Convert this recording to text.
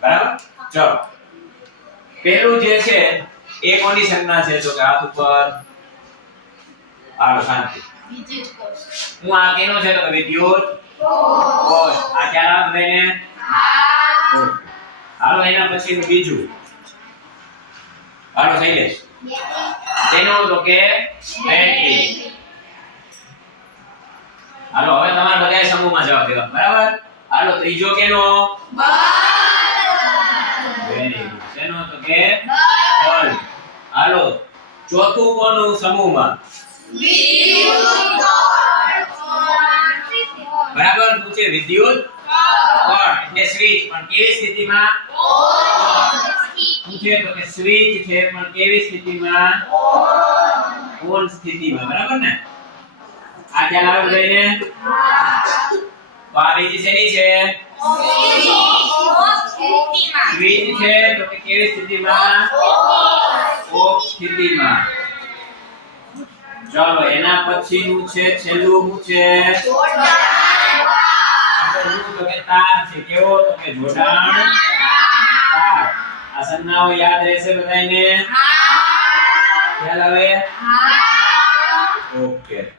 બરાબર ચલો પહેલું જે છે એ કોની સંજ્ઞા છે તો કે હાથ ઉપર હાલો શાંતિ હું આ કેનો છે તો કે વિદ્યુત કોષ આ ક્યાં નામ લઈને હાલો એના પછીનું બીજું હાલો શૈલેશ તેનો તો કે બેટરી હાલો હવે તમારે બધાએ સમૂહમાં જવાબ દેવાનો બરાબર હાલો ત્રીજો કેનો વેરી ગુડ શેનો તો કે બલ્બ હાલો ચોથું કોનું સમૂહમાં બરાબર શું છે વિદ્યુત કોણ એટલે સ્વિચ પણ કેવી સ્થિતિમાં શું છે તો કે સ્વિચ છે પણ કેવી સ્થિતિમાં ઓન સ્થિતિમાં બરાબર ને આ ખ્યાલ આવે બધાને તો આ બીજી શેની છે સ્વિચ છે તો કે કેવી સ્થિતિમાં ઓફ સ્થિતિમાં ચાલો એના પછીનું છે છેલ્લું શું છે તો કે તાર છે કેવો તો કે જોડાણ તાર આ સંજ્ઞાઓ યાદ રહેશે બધાને ખ્યાલ આવે ઓકે